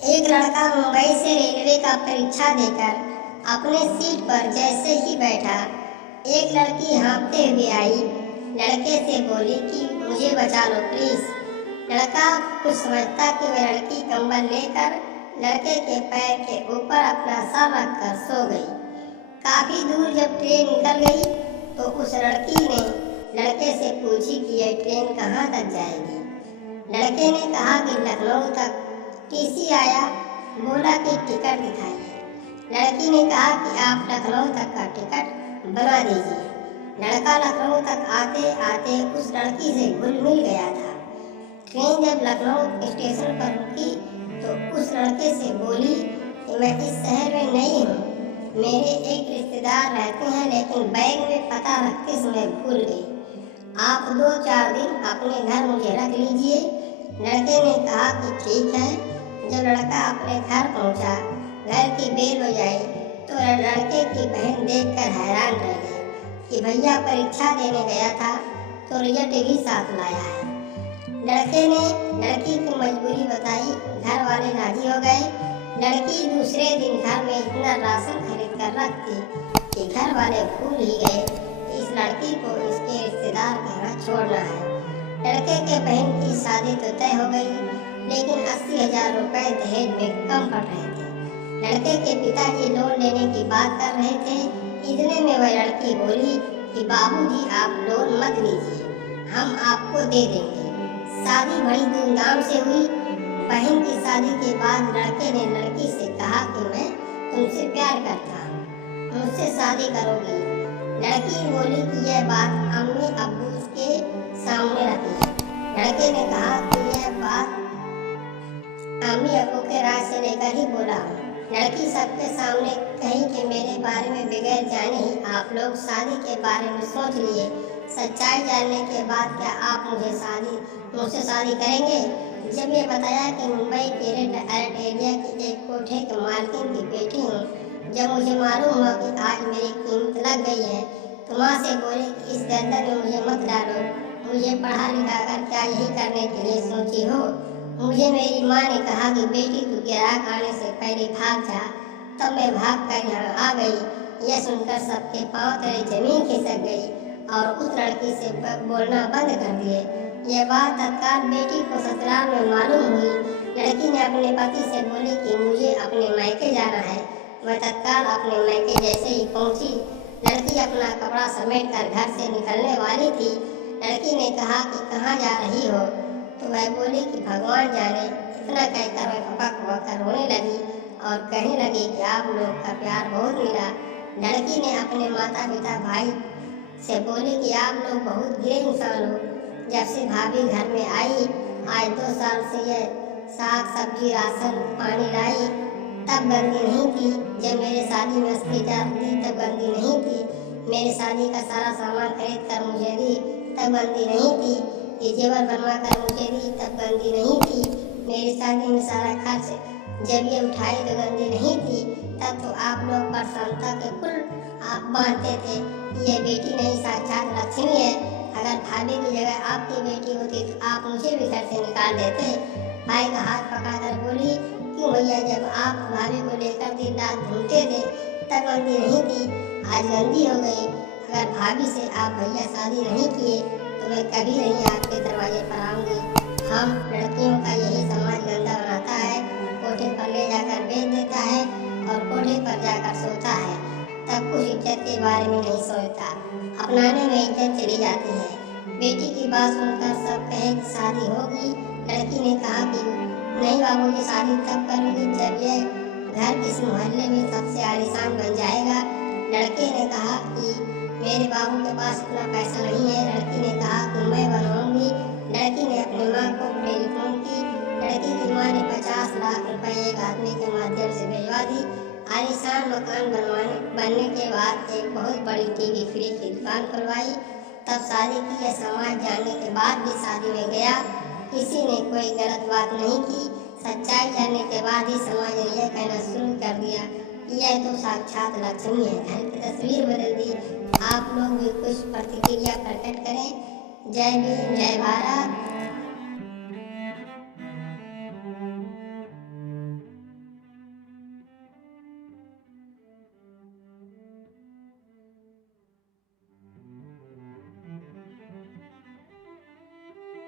एक लड़का मुंबई से रेलवे का परीक्षा देकर अपने सीट पर जैसे ही बैठा, एक लड़की हाँफते हुए आई। लड़के से बोली कि मुझे बचा लो प्लीज। लड़का कुछ समझता कि वह लड़की कंबल लेकर लड़के के पैर के ऊपर अपना सर रखकर सो गई। काफी दूर जब ट्रेन निकल गई तो उस लड़की ने लड़के से पूछी कि यह ट्रेन कहाँ तक जाएगी। लड़के ने कहा कि लखनऊ तक। टीसी आया, बोला कि टिकट दिखाइए। लड़की ने कहा कि आप लखनऊ तक का टिकट बना दीजिए। लड़का लखनऊ तक आते आते उस लड़की से घुल मिल गया था। ट्रेन जब लखनऊ स्टेशन पर रुकी तो उस लड़के से बोली कि मैं इस शहर में नई हूँ, मेरे एक रिश्तेदार रहते हैं, लेकिन बैग में पता रखते समय भूल गई। आप 2-4 दिन अपने घर मुझे रख लीजिए। लड़के ने कहा कि ठीक है। जब लड़का अपने घर पहुंचा, घर की बेल बजाई तो लड़के की बहन देखकर हैरान रह गई कि भैया परीक्षा देने गया था तो रिजल्ट भी साथ लाया है। लड़के ने लड़की की मजबूरी बताई, घर वाले राजी हो गए। लड़की दूसरे दिन घर में इतना राशन खरीद कर रखती कि घर वाले भूल ही गए कि इस लड़की को इसके रिश्तेदार के घर छोड़ना है। लड़के के बहन की शादी तो तय हो गई, लेकिन 80,000 रुपए दहेज में कम पड़ रहे थे। लड़के के पिताजी लोन लेने की बात कर रहे थे। इतने में वह लड़की बोली कि बाबूजी आप लोन मत लीजिए, हम आपको दे देंगे। शादी बड़ी धूमधाम से हुई। बहन की शादी के बाद लड़के ने लड़की से कहा कि मैं तुमसे प्यार करता हूँ, मुझसे शादी करोगी। लड़की बोली कि यह बात अम्मी अब्बू के सामने रखी। लड़के ने कहा कि यह बात अम्मी अब्बू के राज से लेकर ही बोला हूँ। लड़की सबके सामने कही कि मेरे बारे में बगैर जाने ही आप लोग शादी के बारे में सोच लिए। सच्चाई जानने के बाद क्या आप मुझसे शादी करेंगे? जब ये बताया कि मुंबई के रेड अलर्ट एरिया की एक कोठे के मालकिन की बेटी हूँ, जब मुझे मालूम हुआ कि आज मेरी कीमत लग गई है तो माँ से बोले कि इस दलदल में मुझे मत डालो, मुझे पढ़ा लिखा कर क्या यही करने के लिए सोची हो? मुझे मेरी माँ ने कहा कि बेटी तू गिराक आने से पहले भाग जा। तब मैं भाग कर यहाँ आ गई। यह सुनकर सबके पाँव तले जमीन खिसक गई और उस लड़की से बोलना बंद कर दिए। यह बात तत्काल बेटी को ससुराल में मालूम हुई। लड़की ने अपने पति से बोली कि मुझे अपने मायके जाना है। वह तत्काल अपने मायके जैसे ही पहुँची, लड़की अपना कपड़ा समेट कर घर से निकलने वाली थी। लड़की ने कहा कि कहाँ जा रही हो? तो वह बोली कि भगवान जाने। इतना कहकर वह फपक कर रोने लगी और कहने लगी कि आप लोग का प्यार बहुत मिला। लड़की ने अपने माता पिता भाई से बोली कि आप लोग बहुत गिरे इंसान हो। जब से भाभी घर में आई, आज 2 साल से यह साग सब्जी राशन पानी लाई, तब गंदी नहीं थी। जब मेरे शादी में 80,000 दी तब गंदी नहीं थी। मेरे शादी का सारा सामान खरीद कर मुझे दी तब गंदी नहीं थी। ये जेवर बनवा कर मुझे दी तब गंदी नहीं थी। मेरी शादी में सारा खर्च जब ये उठाई तो गंदी नहीं थी। तब तो आप लोग प्रसन्नता के पुल आप बांधते थे। ये बेटी नहीं साक्षात लक्ष्मी है। अगर भाभी की जगह आपकी बेटी होती तो आप मुझे भी घर से निकाल देते। भाई का हाथ पकड़कर बोली, क्यों भैया, जब आप भाभी को लेकर दिन रात घूमते थे तब गंदी नहीं थी, आज गंदी हो गई। अगर भाभी से आप भैया शादी नहीं किए तो मैं कभी नहीं आपके दरवाजे पर आऊँगी। हम लड़कियों का यही समाज गंदा बनाता है, कोठे पर ले जाकर बेच देता है और कोठे पर जाकर सोता है, तब कुछ इज्जत के बारे में नहीं सोचता। अपनाने में इज्जत चली जाती है। बेटी की बात सुनकर सब कहे कि शादी होगी। लड़की ने कहा कि नहीं बाबूजी, शादी तब करूँगी जब यह घर किसी मोहल्ले में सबसे आलीशान बन जाएगा। लड़के ने कहा कि मेरे बाबू के पास इतना पैसा नहीं है। लड़की ने कहा कि मैं बनवाऊंगी। लड़की ने अपनी माँ को टेलीफोन की। लड़की की माँ ने 50 लाख रुपए एक आदमी के माध्यम से भिजवा दी। आलीशान मकान बनने के बाद एक बहुत बड़ी टीवी फ्रिज की दुकान खुलवाई। तब शादी की। यह समाज जानने के बाद भी शादी में गया। किसी ने कोई गलत बात नहीं की। सच्चाई जानने के बाद ही समाज ने यह कहना शुरू कर दिया यह तो साक्षात लक्ष्मी है। घर की तस्वीर बदल दी। आप लोग भी कुछ प्रतिक्रिया प्रकट करें। जय भीम, जय भारत।